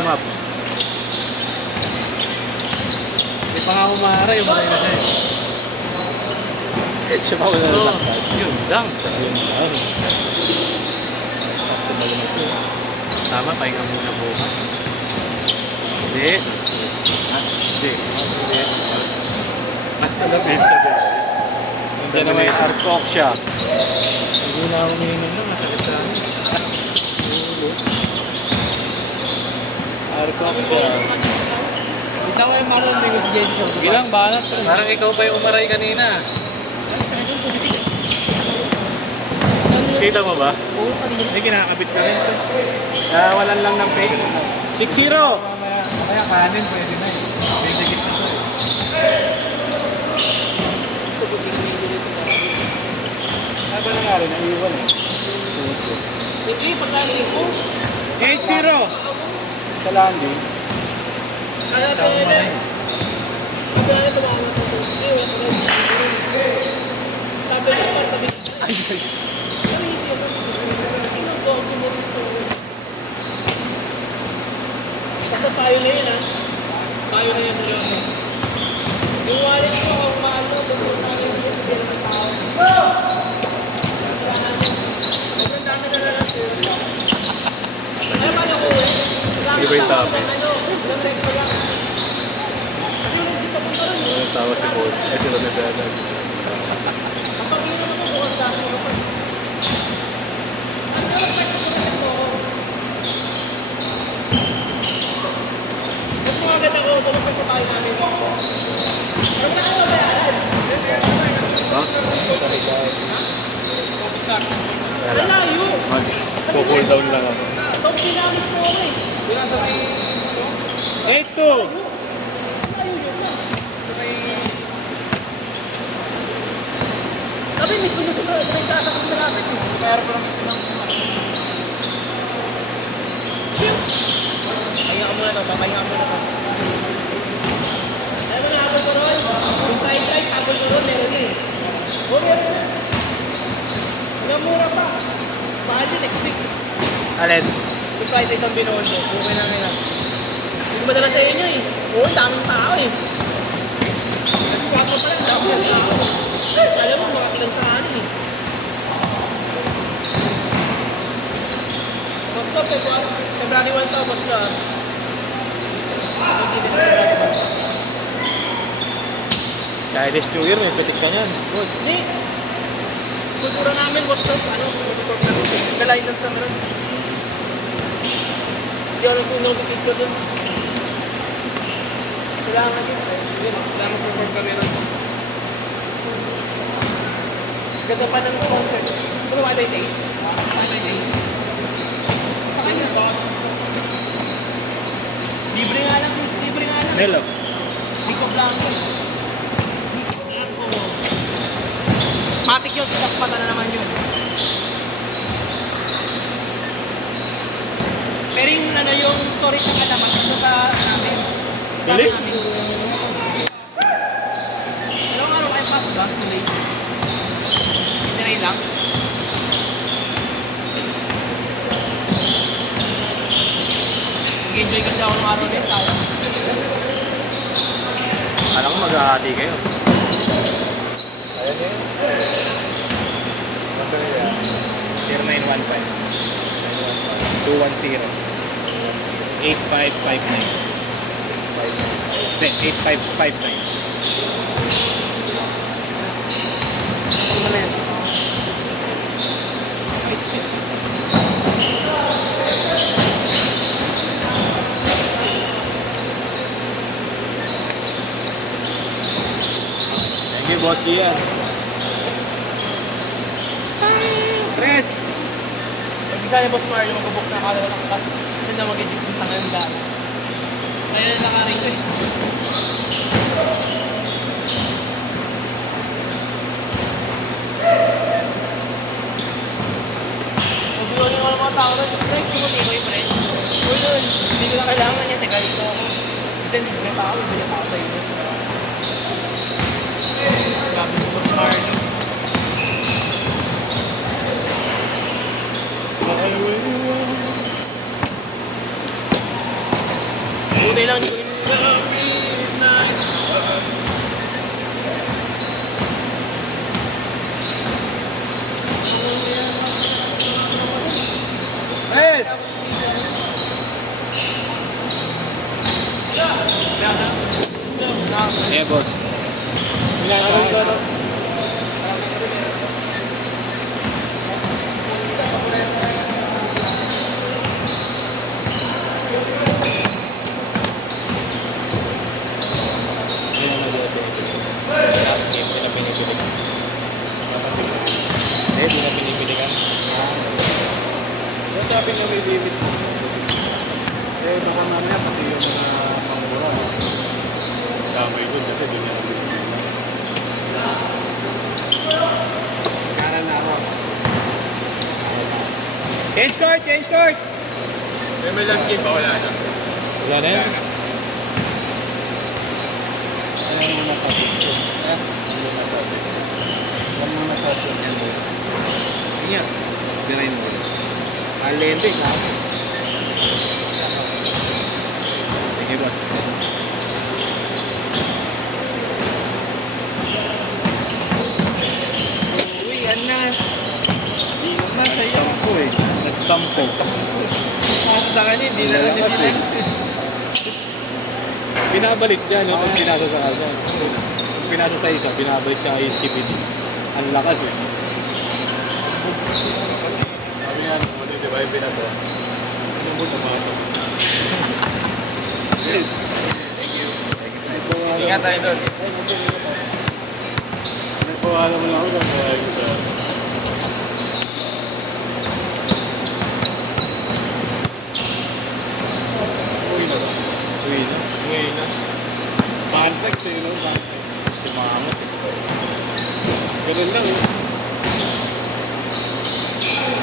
yung map. Hindi pa nga umara yung maray na siya eh. Siya pa wala Oo, lang. yun lang. Yun lang. Tama, pahinga muna bukas. Hindi. Ha? Hindi. Hindi. Mas kalabis na din. Hindi na may arkok siya. Hindi na ako umiinom na, masakit sa akin. Arkok siya. Kita ko yung maroon may gusto dyan. Sige lang, banat. Parang ikaw pa yung umaray kanina. Kita mo ba? Hindi, kinakabit ka rin ito. Walan lang ng pay. 6-0. Mamaya kanin, pwede na eh. May digit na ito eh. Ano ba nangyari? Naiwan eh. Hindi, pagkain ko. 8-0. Sa landing. Kaya tayo na. Pagkain ito mga mga sabi ko, sabi ko. Kasi tayo na yun ha. Tayo na yun yun. Yung wallet ko, ang malo, kung tayo na yun, hindi naman tao. Ang dami na lang yun. Ay, paano ko eh? Iba yung topic. Ilang rek ko lang. Ano tawag si Paul? Eh, sila na dada. Kapag yun naman ko, ang dami ko pa. Mas mga agad ako, tulog pa tayo namin. Parang na ano ba yan? Ha? Ay, layo! Mag-cool down lang ako. Top dynamics mo ako eh. 8-2. Sabi, mismo yung sumunod, nagtatakot na natin eh. Pero parang mismo lang pahinga ka muna to, pahinga ka muna to. Alam mo na, habol ko ron. Yung side-right, habol ko ron, meron eh. O, meron na. Walang mura pa. Mahal yun, next week. Alin? Yung side-right isang binoon ko, okay na ngayon. Hindi ko madala sa inyo eh. Oo, daming tao eh. Mas 4 pa lang, daming tao. Alam mo, mga ilang saan eh. Basta, February 1 tapos ka. Chinese New Year, may pitik ka niyan. Boss. Hindi. Kultura namin, boss, no? Ano? Kultura namin. May license naman rin. Hindi ako nagpunong picture dun. Kailangan yun. Sige, kailangan perform kami rin. Ganda pa ng concert. Ano ba tayo? Sa kanya ba? Libre nga lang. Libre nga lang. Hello. Nico Blanco. Nico Blanco. Matik yun. Sakpata na naman yun. Pero yung ano yung story ng alamat ito sa namin. Galing? Dalawang araw kayo pasok ba? Tuloy. Hinay lang. Nag-enjoy kasi ako ng araw na yun. Tayo. Alam ko maghahati kayo. Ayan eh. Magkano yan? 0915 210 8559. Hindi, 8559. Thank you, Boss Dian. Tres! Sabi ni Boss Mario, mag-book na akala ng class. Kasi na mag-edit yung tangan yung dami. Kaya nakaring ko eh. Mabuhay yung mga tao na, friend, hindi mo timo yung friend. Uy, yun, hindi ko na kailangan niya, teka dito ako. Kasi hindi ko na tao, hindi na tao sa iyo. Grabe si Boss Mario. Change court! Change court! May last game ba? Wala na. Wala na yan. Ano yung nasabi ko? Ano yung nasabi ko? Ano yung nasabi ko? Iya. Dinayin mo. Alende. Sige, boss. Uy, yan na. Hindi naman sa'yo. Tampo eh. Nagtampo. Kaso sa kanya, hindi na lang Wala nila. Binabalik yan, no? Pag pinasa sa kanya. Pag pinasa sa isa, binabalik siya kay Skibidi. Ang lakas eh. Sabi nga, ano, di ba yung pinasa? Ano mo pumasok? Ingat tayo doon. Nagpawala mo lang ako ng buhay ko sa... Uy na ba? Uwi na. Uy na. Pantex eh, no? Pantex. Si Mamat. Ganun lang.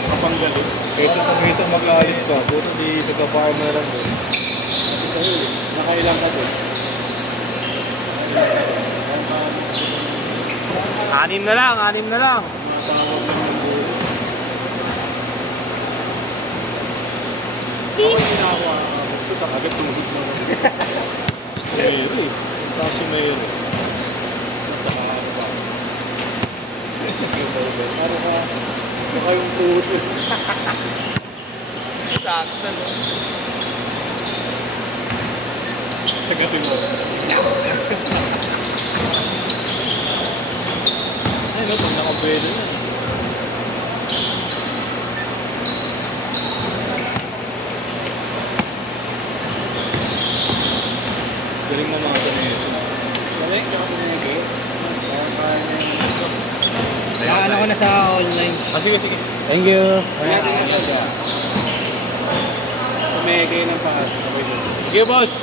Kapanggalo. Kaysa kung isang mag-aalit ka, buto di sa kapar mo na lang doon. Ito sa'yo eh. Nakailang ka doon. Anim na lang, anim na lang. Matawag lang ng bulo. Ako yung nakakuha. Ito sa agad tubig na lang. Mayro eh. Kasi mayro. Nasa kakano ba? Ano ka? Baka yung tuhod eh. Sakto no? Tagatin mo. Ay no, pag nakabuelo na. Galing na mga ganito. Galing ka kumili. Ano ko na sa online. Ah, sige, sige. Thank you. Kumigay ng pangat. Sabay doon. Sige, boss.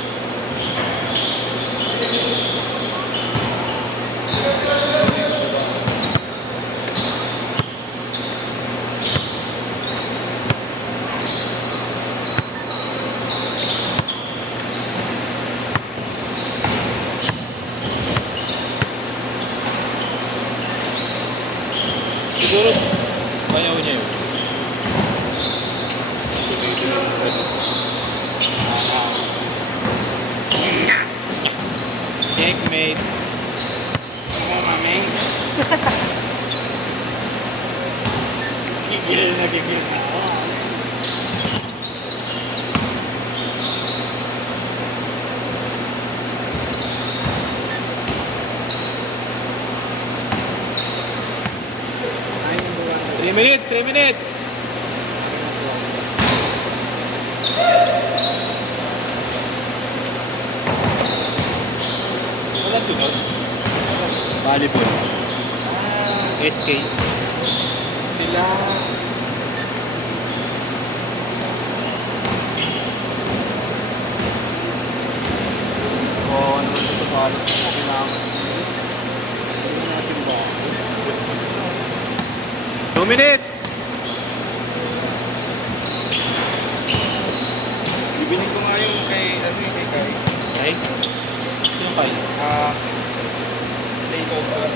Siguro, bayaw niya yun. Checkmate. Ano mameng? Gigil na gigil na ako. Ay, yung buwan. 3 minutes, 3 minutes. Wala sunod. Volleyball. SK. Sila... Oo, ano naman ito sa alam ko. Kailangan. Hindi na simba. 2 minutes. Bibiling ko nga yung kay, ano yung kay Kai. Ay. Sino pa yun? Take over.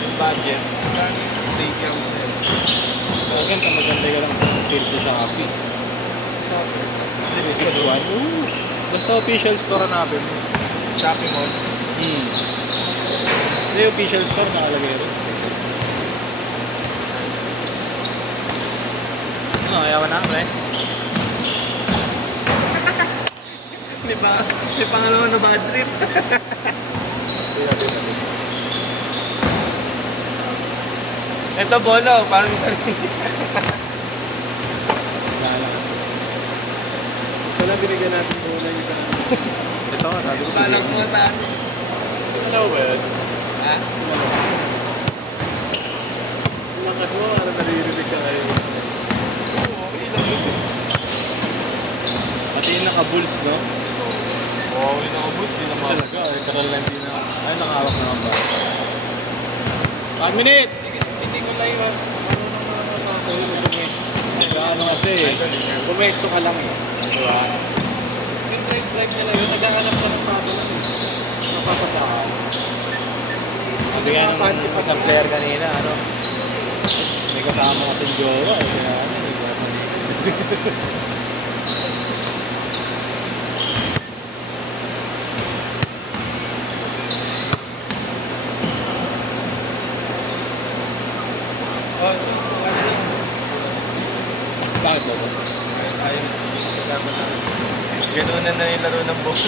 Yung budget. Saan yung take yung Maganda, maganda ka lang sa sale sa Shopee. This is one. Ooh. Basta official store hanapin mo. Shopee Mall? Hindi official store nakalagay rin. Ano, ayaw ka na, pre? Di ba? Si pangalawa na bad trip. Ito bolo, parang isa rin. Wala binigyan natin muna yung isang... Ito, sabi ko. Balag mo sa ano. Ano ba yun? Ha? Lakas mo, ano naririnig ka kayo? Oo, okay lang yun. Pati yung naka-bulls, no? Oo, yun ako boot, di naman. Talaga, eh, tagal lang din na. Ay, nakahawak naman ba? 1 minute! Sige, hindi ko lang yung ano naman. Nag-ano kasi, pumesto ka lang eh. Diba? Yung life nila yun, naghahanap ka ng paso lang eh. Napapasaan. Sabi nga ng isang player kanina, ano? May kasama kasi yung jowa eh. Kaya ano, bakit ba? Ayaw. Ganoon na yung laro ng boss.